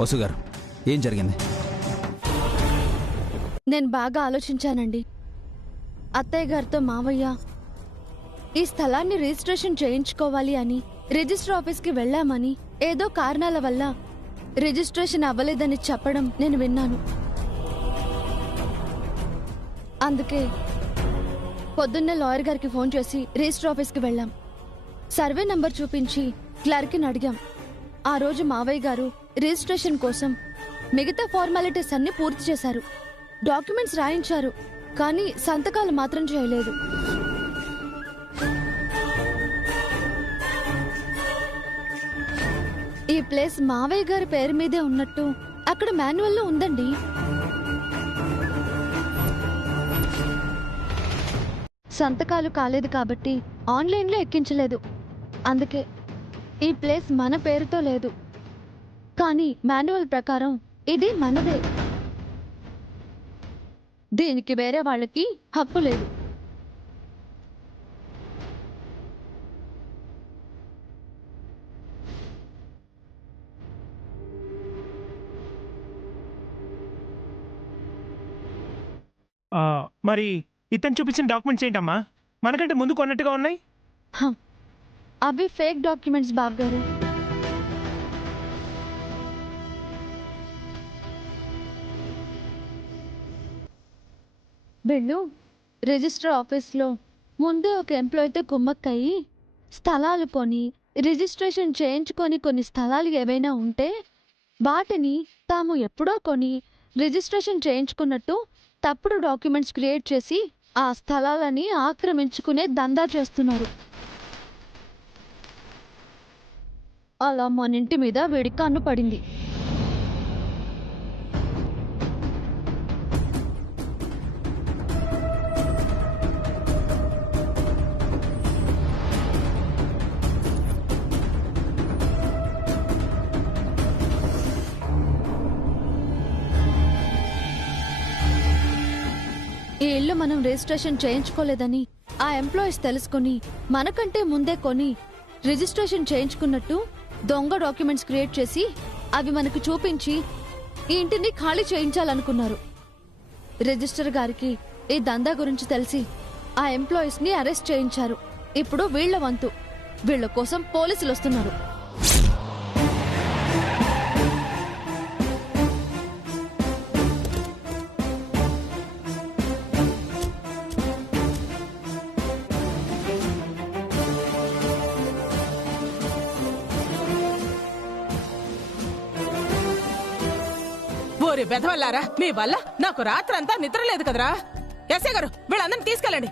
వసు గారు, ఏం జరిగింది? నేను బాగా ఆలోచించానండి. అత్తయ్య గారితో మావయ్య ఈ స్థలాన్ని రిజిస్ట్రేషన్ చేయించుకోవాలి అని రిజిస్టర్ ఆఫీస్కి వెళ్ళామని ఏదో కారణాల వల్ల రిజిస్ట్రేషన్ అవ్వలేదని చెప్పడం నేను విన్నాను. అందుకే పొద్దున్నే లాయర్ గారికి ఫోన్ చేసి రిజిస్టర్ ఆఫీస్కి వెళ్ళాం. సర్వే నంబర్ చూపించి క్లర్క్ని అడిగాం. ఆ రోజు మావయ్య గారు రిజిస్ట్రేషన్ కోసం మిగతా ఫార్మాలిటీస్ అన్ని పూర్తి చేశారు. డాక్యుమెంట్స్ రాయించారు, కానీ సంతకాలు మాత్రం చేయలేదు. ఈ ప్లేస్ మావయ్య గారి పేరు మీదే ఉన్నట్టు అక్కడ మాన్యువల్లో ఉందండి. సంతకాలు కాలేదు కాబట్టి ఆన్లైన్లో ఎక్కించలేదు. అందుకే ఈ ప్లేస్ మన పేరుతో లేదు, కానీ మాన్యువల్ ప్రకారం ఇది మనదే. దీనికి వేరే వాళ్ళకి హక్కు లేదు. మరి ఇతను చూపించిన డాక్యుమెంట్స్ ఏంటమ్మా? మనకంటే ముందు కొన్నట్టుగా ఉన్నాయి. అవి ఫేక్ డాక్యుమెంట్స్ బాబు గారు. వీళ్ళు రిజిస్టర్ ఆఫీస్లో ముందే ఒక ఎంప్లాయీతో కుమ్మక్కయ్యి స్థలాలు కొని రిజిస్ట్రేషన్ చేయించుకొని కొన్ని స్థలాలు ఏవైనా ఉంటే వాటిని తాము ఎప్పుడో కొని రిజిస్ట్రేషన్ చేయించుకున్నట్టు తప్పుడు డాక్యుమెంట్స్ క్రియేట్ చేసి ఆ స్థలాలని ఆక్రమించుకునే దందా చేస్తున్నారు. అలా మన ఇంటి మీద వీడి కన్ను పడింది. ఈ ఇల్లు మనం రిజిస్ట్రేషన్ చేయించుకోలేదని ఆ ఎంప్లాయీస్ తెలుసుకుని మనకంటే ముందే కొని రిజిస్ట్రేషన్ చేయించుకున్నట్టు దొంగ డాక్యుమెంట్స్ క్రియేట్ చేసి అవి మనకు చూపించి ఈ ఇంటిని ఖాళీ చేయించాలనుకున్నారు. రిజిస్టర్ గారికి ఈ దందా గురించి తెలిసి ఆ ఎంప్లాయీస్ ని అరెస్ట్ చేయించారు. ఇప్పుడు వీళ్ల వంతు. వీళ్ల కోసం పోలీసులు వస్తున్నారు. ఓరి బెదవల్లారా, మీ వల్ల నాకు రాత్రంతా నిద్ర లేదు కదరా. ఎస్ఐ గారు, వీళ్ళందరినీ తీసుకెళ్ళండి.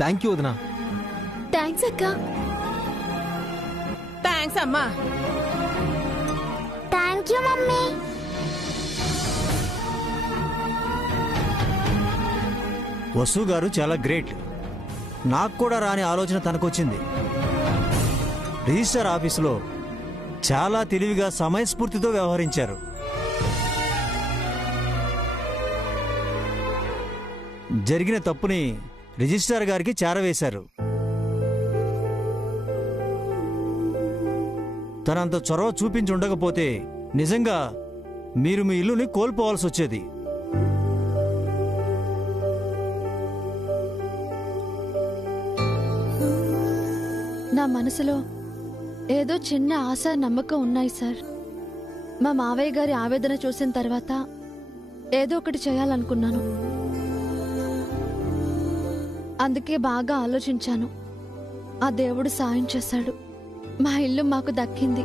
థ్యాంక్ యూ వదినా. థ్యాంక్స్ అక్క. థ్యాంక్స్ అమ్మా. Thank you mummy. వసు గారు చాలా గ్రేట్. నాకు కూడా రాని ఆలోచన తనకొచ్చింది. రిజిస్టర్ ఆఫీసులో చాలా తెలివిగా సమయస్ఫూర్తితో వ్యవహరించారు. జరిగిన తప్పుని రిజిస్ట్రార్ గారికి చేరవేశారు. తనంత చొరవ చూపించి ఉండకపోతే నిజంగా మీరు మీ ఇల్లుని కోల్పోవాల్సి వచ్చేది. నా మనసులో ఏదో చిన్న ఆశ నమ్మకం ఉన్నాయి సార్. మా మావయ్య గారి ఆవేదన చూసిన తర్వాత ఏదో ఒకటి చేయాలనుకున్నాను. అందుకే బాగా ఆలోచించాను. ఆ దేవుడు సాయం చేశాడు. మా ఇల్లు మాకు దక్కింది.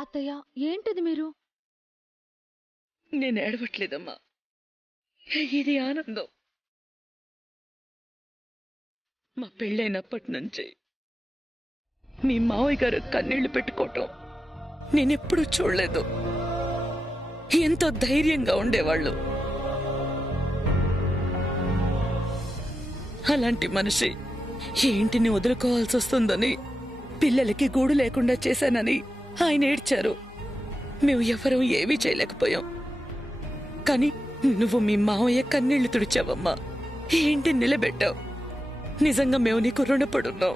అత్తయ్య, ఏంటిది మీరు? నేను ఏడవట్లేదమ్మా, ఇది ఆనందం. మా పెళ్ళైనప్పటి నుంచి మీ మావయ్య గారు కన్నీళ్లు పెట్టుకోవటం నేనెప్పుడూ చూడలేదు. ఎంతో ధైర్యంగా ఉండేవాళ్ళు. అలాంటి మనిషి ఈ ఇంటిని వదులుకోవాల్సి వస్తుందని, పిల్లలకి గూడు లేకుండా చేశానని ఆయన ఏడ్చారు. మేము ఎవరూ ఏమీ చేయలేకపోయాం. కానీ నువ్వు మీ మావయ్య కన్నీళ్లు తుడిచావమ్మా, ఈ ఇంటిని నిలబెట్టావు. నిజంగా మేము నీకు రుణపడున్నాం.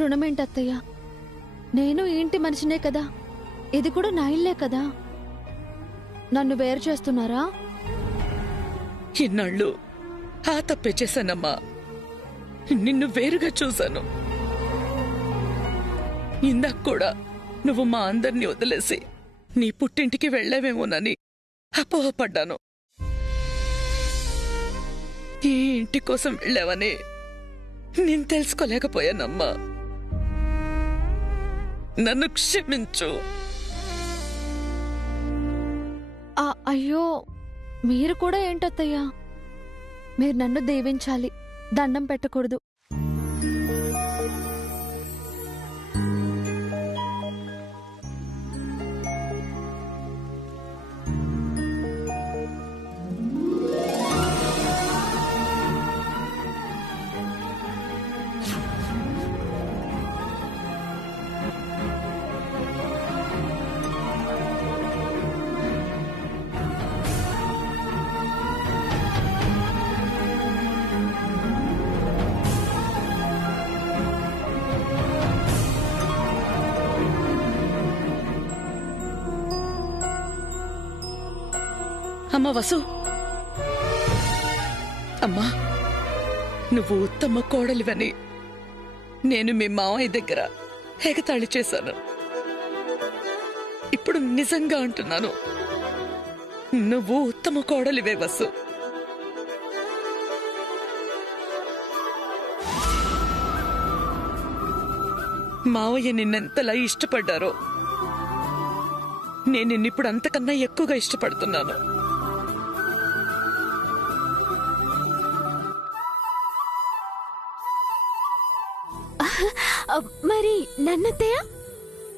రుణమేంటత్తయ్య? నేను ఈ ఇంటి మనిషినే కదా. ఇది కూడా నా ఇల్లే కదా. నన్ను వేరు చేస్తున్నారా? ఇన్నాళ్ళు ఆ తప్పే చేశానమ్మా. నిన్ను వేరుగా చూశాను. ఇందాక కూడా నువ్వు మా అందరినీ వదిలేసి నీ పుట్టింటికి వెళ్లావేమోనని అపోహపడ్డాను. ఈ ఇంటి కోసం వెళ్ళావని నేను తెలుసుకోలేకపోయానమ్మా. నన్ను క్షమించు. అయ్యో, మీరు కూడా ఏంటత్తయ్యా? మీరు నన్ను దీవించాలి, దండం పెట్టకూడదు. అమ్మా వసు, అమ్మా, నువ్వు ఉత్తమ కోడలివని నేను మీ మావయ్య దగ్గర ఎగతాళి చేశాను. ఇప్పుడు నిజంగా అంటున్నాను, నువ్వు ఉత్తమ కోడలివే వసు. మావయ్య నిన్నెంతలా ఇష్టపడ్డారో నేను నిన్నిప్పుడు అంతకన్నా ఎక్కువగా ఇష్టపడుతున్నాను. మరి నన్నత్తయ్య?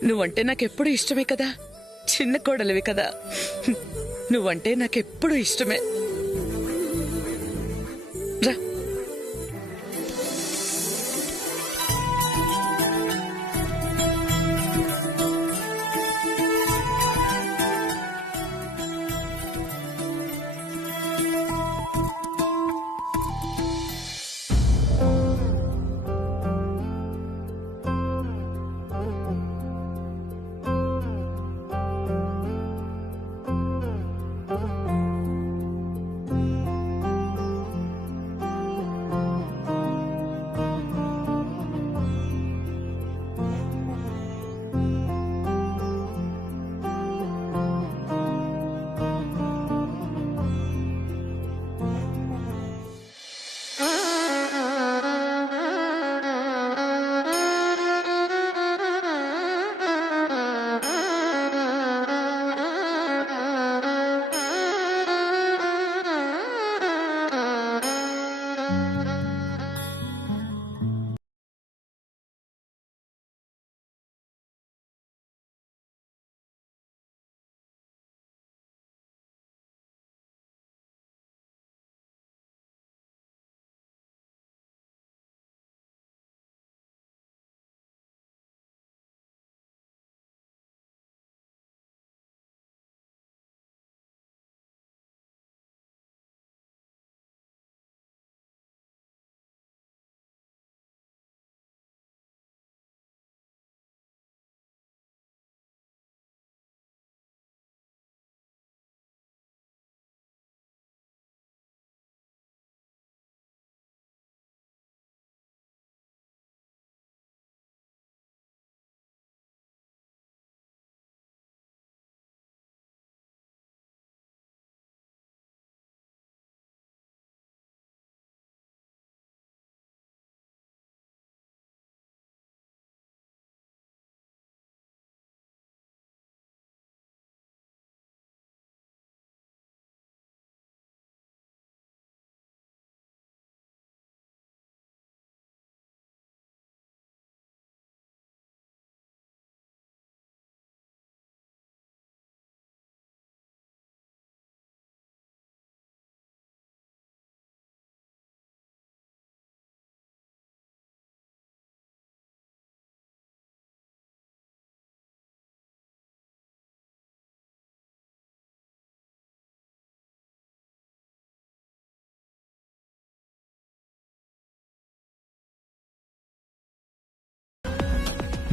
నువ్వంటే నాకెప్పుడు ఇష్టమే కదా, చిన్న కోడలివి కదా. నువ్వంటే నాకెప్పుడు ఇష్టమే. రా.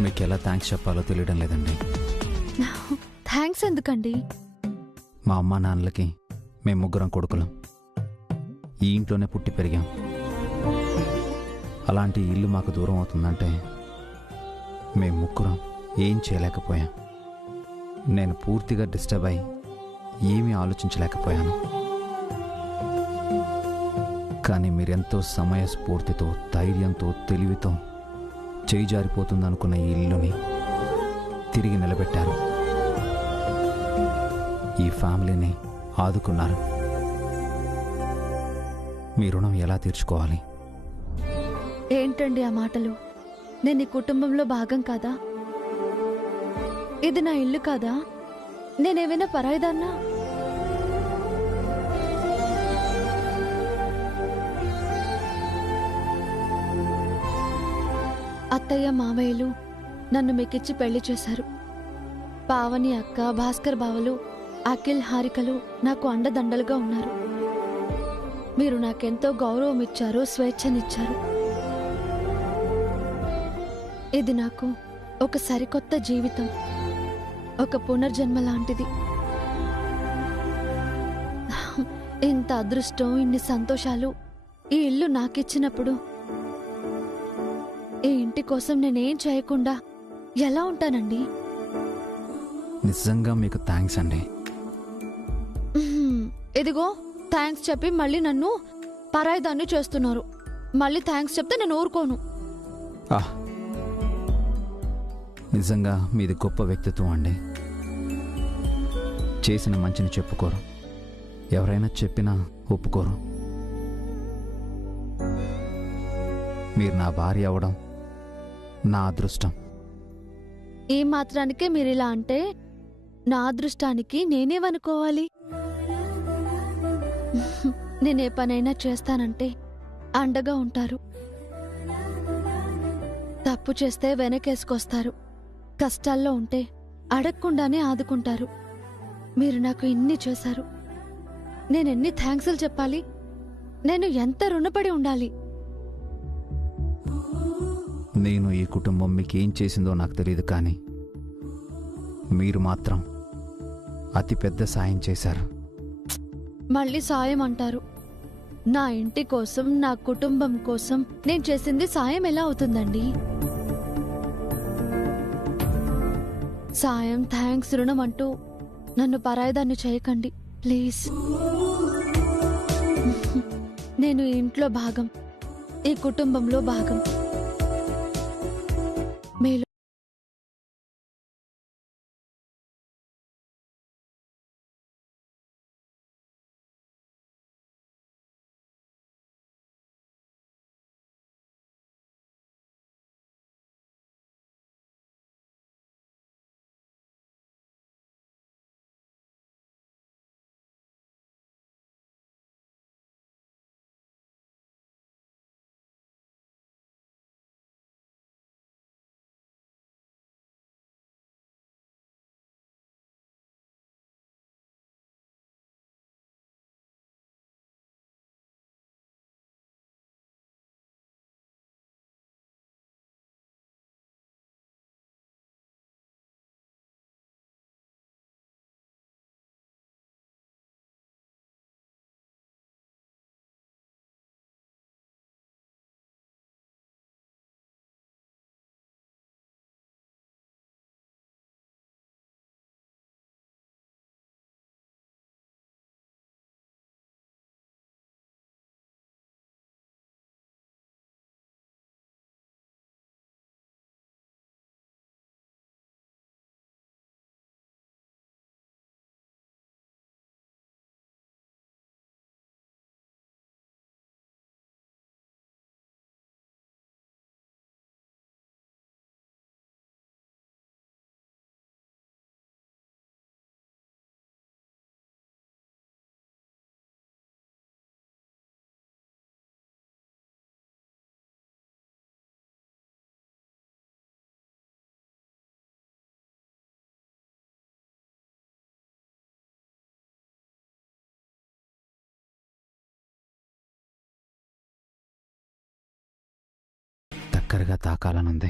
మీకు ఎలా థ్యాంక్స్ చెప్పాలో తెలియడం లేదండి. థ్యాంక్స్ ఎందుకండి? మా అమ్మా నాన్నలకి మేము ముగ్గురం కొడుకులం. ఈ ఇంట్లోనే పుట్టి పెరిగాం. అలాంటి ఇల్లు మాకు దూరం అవుతుందంటే మేము ముగ్గురం ఏం చేయలేకపోయాం. నేను పూర్తిగా డిస్టర్బ్ అయి ఏమీ ఆలోచించలేకపోయాను. కానీ మీరెంతో సమయస్ఫూర్తితో, ధైర్యంతో, తెలివితో చేయి జారిపోతుందనుకున్న ఈ ఇల్లుని తిరిగి నిలబెట్టారు. ఈ ఫ్యామిలీని ఆదుకున్నారు. మీ రుణం ఎలా తీర్చుకోవాలి? ఏంటండి ఆ మాటలు? నేను ఈ కుటుంబంలో భాగం కాదా? ఇది నా ఇల్లు కాదా? నేనేమైనా పరాయిదాన్నా? అత్తయ్య మామయ్యలు నన్ను మీకిచ్చి పెళ్లి చేశారు. పావని అక్క, భాస్కర్ బావలు, అఖిల్, హారికలు నాకు అండదండలుగా ఉన్నారు. మీరు నాకెంతో గౌరవం ఇచ్చారు, స్వేచ్ఛనిచ్చారు. ఇది నాకు ఒక సరికొత్త జీవితం, ఒక పునర్జన్మ లాంటిది. ఇంత అదృష్టం, ఇన్ని సంతోషాలు ఈ ఇల్లు నాకిచ్చినప్పుడు ఈ ఇంటి కోసం నేనేం చేయకుండా ఎలా ఉంటానండి? నిజంగా మీకు థ్యాంక్స్ అండి. ఇదిగో థ్యాంక్స్ చెప్పి మళ్ళీ నన్ను పరాయిదాన్ని చేస్తున్నారు. మళ్ళీ థ్యాంక్స్ చెప్తే నేను ఊరుకోను. నిజంగా మీది గొప్ప వ్యక్తిత్వం అండి. చేసిన మంచిని చెప్పుకోరు, ఎవరైనా చెప్పినా ఒప్పుకోరు. మీరు నా భార్య అవడం నా అదృష్టం. ఈ మాత్రానికే మీరిలా అంటే నా అదృష్టానికి నేనేమనుకోవాలి? నేనే పనైనా చేస్తానంటే అండగా ఉంటారు. తప్పు చేస్తే వెనకేసుకొస్తారు. కష్టాల్లో ఉంటే అడగకుండానే ఆదుకుంటారు. మీరు నాకు ఇన్ని చేశారు. నేనెన్ని థ్యాంక్స్లు చెప్పాలి? నేను ఎంత రుణపడి ఉండాలి? నేను ఈ కుటుంబం మీకేం చేసిందో నాకు తెలియదు, కానీ మీరు మాత్రం అతి పెద్ద సాయం చేశారు. మళ్ళీ సాయం అంటారు. నా ఇంటి కోసం, నా కుటుంబం కోసం నేను చేసింది సాయం ఎలా అవుతుందండి? సాయం, థ్యాంక్స్, రుణం అంటూ నన్ను పరాయిదాన్ని చేయకండి ప్లీజ్. నేను ఈ ఇంట్లో భాగం, ఈ కుటుంబంలో భాగం. మీలో దగ్గరగా తాకాలనుంది.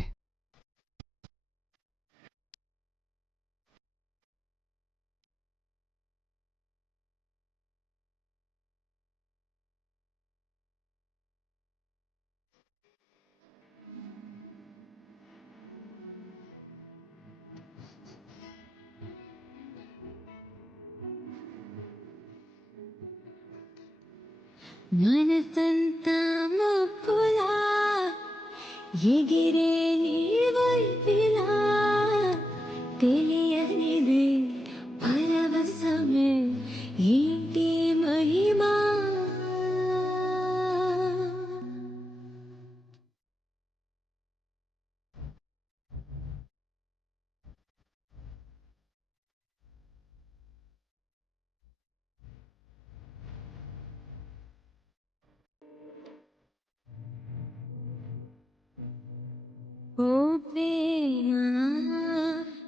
మనసంతా మబ్బులా ఎగిరే నీ వైపులా తెలియనిది పరవశమే ఏంటి మహిమా ఓ ప్రేమా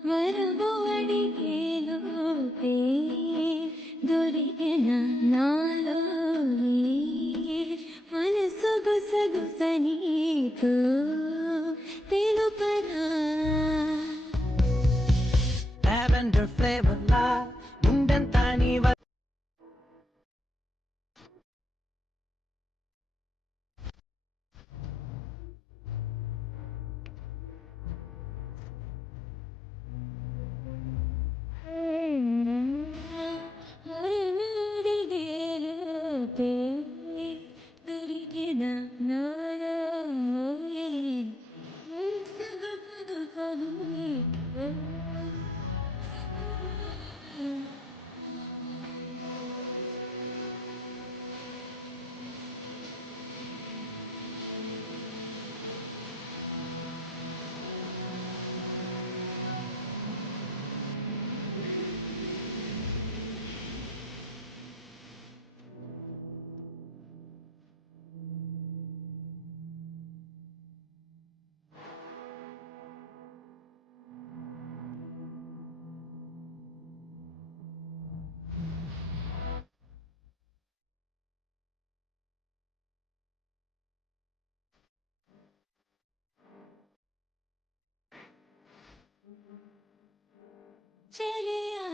వరము అడిగేలోపే దొరికిన నాలో మనసు గుసగుస నీకు తెలుపనా Lavender flavor light ఉండంతా నీ దొరికిన నాలో చెలియా